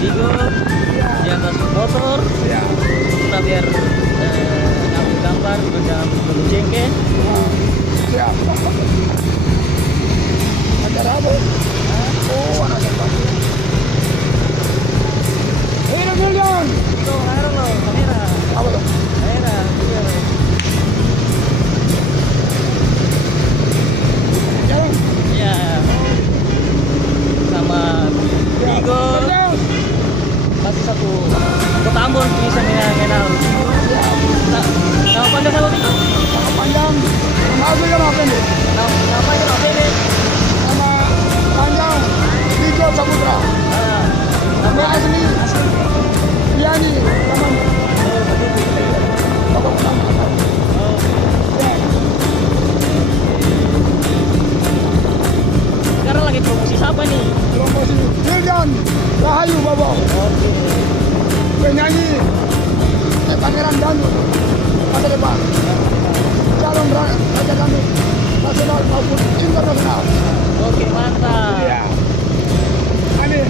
Vigo di atas motor. Kita biar ngambil gambar dengan jengke. Siap. Acara apa? Oh, anak gambar. Ini William. Itu kamera lo, kamera. Apa tuh? Kamera. Jalan. Ya. Sama Vigo. Masih satu kota Ambon bisa mengenal. Nama panjang apa Vigo? Nama panjang. Nama aslinya apa nih? Nama panjang apa ini? Nama panjang Vigo Saputra. Nama asli Yani Taman. Bapak utama. Sekarang lagi promosi siapa nih? Promosi Wildan Rahayu Bobo. Penyanyi Pangeran Danu masa depan. Calon raja kami nasional maupun internasional. Oke, mantap. Iya. Ani.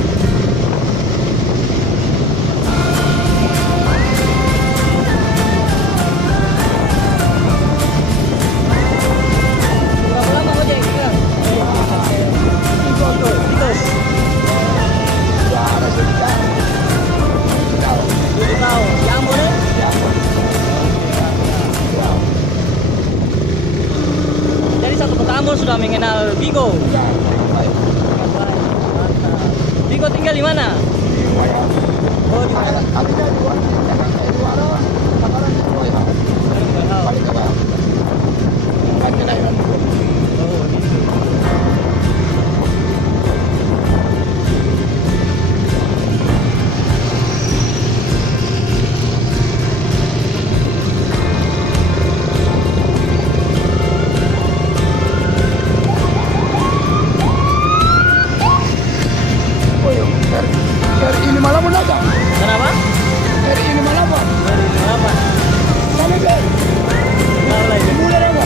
Berapa lama kau jadi kira? Terus? Ya, ada sekitar 7 tahun. 7 tahun. Di Ambon ya? Ya, Jadi satu kota Ambon sudah mengenal Vigo. ya, baik. Mantap. Vigo tinggal di mana? Di Wayang. Oh, di mana? Artinya di luar, di luar, makanan di Wayang. Paling ke bawah. Paling naik kan. Oh, gitu. Oh iya, dari ini malam mau datang. Kenapa? Dari ini malam apa? Kenapa? Kami dari Kenapa lagi? mulai apa?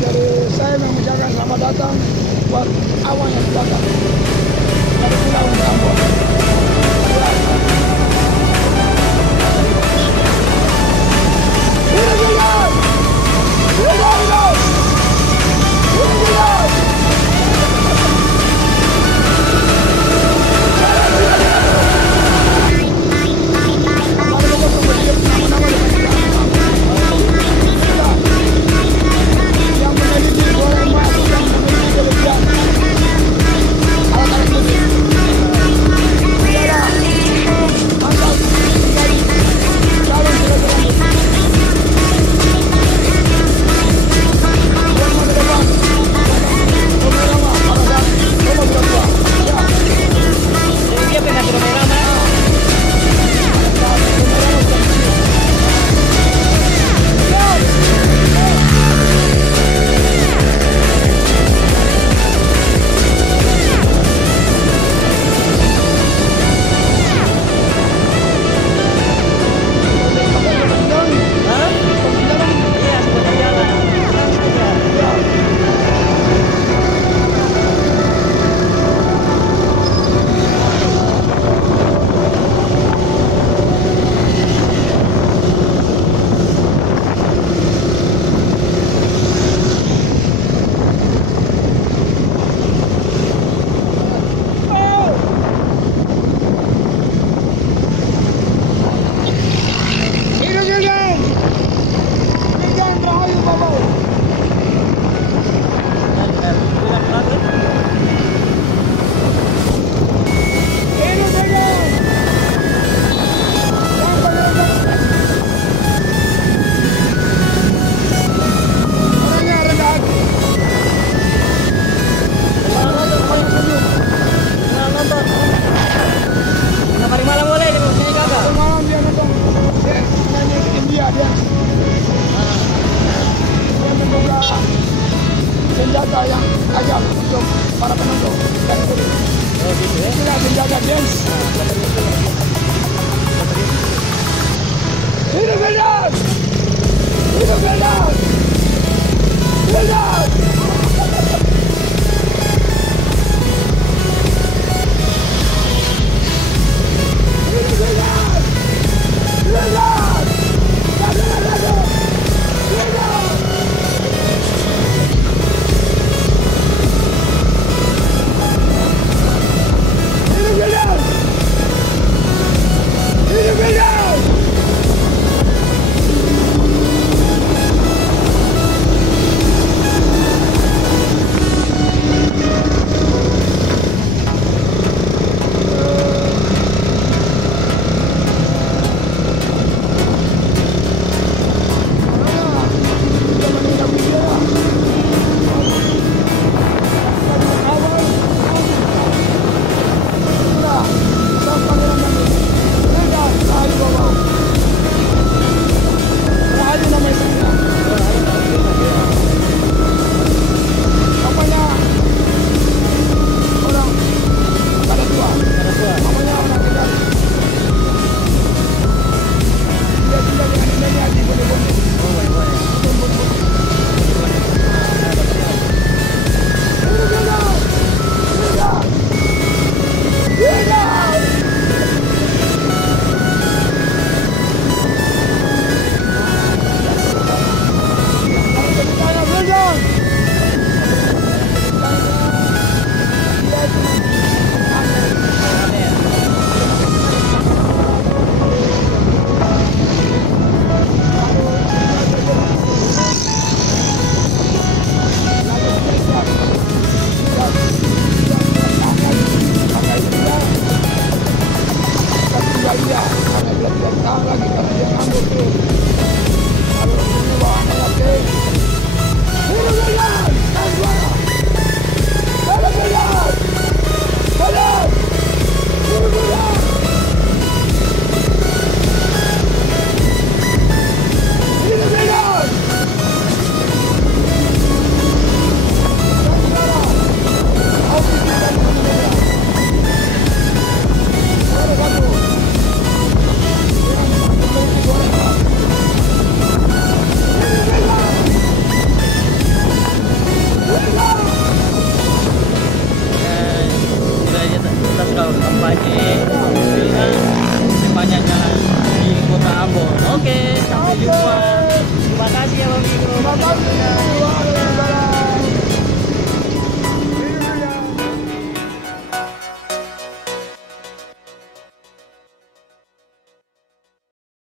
Jadi saya mengucapkan selamat datang buat awan yang datang dari Pulau Ambon. Yang memiliki bola emas, yang memiliki kelebihan alat-alat musik. para penonton. Oh gitu ya. Itulah penjaga dance. Hidup Wildan! Hidup Wildan! Wildan! Hidup Wildan! Wildan! Lado! Wildan! Hidup Wildan! Hidup Wildan! sepanjang jalan di Kota Ambon. Oke, sampai jumpa. Terima kasih ya Bang Biko. Terima kasih.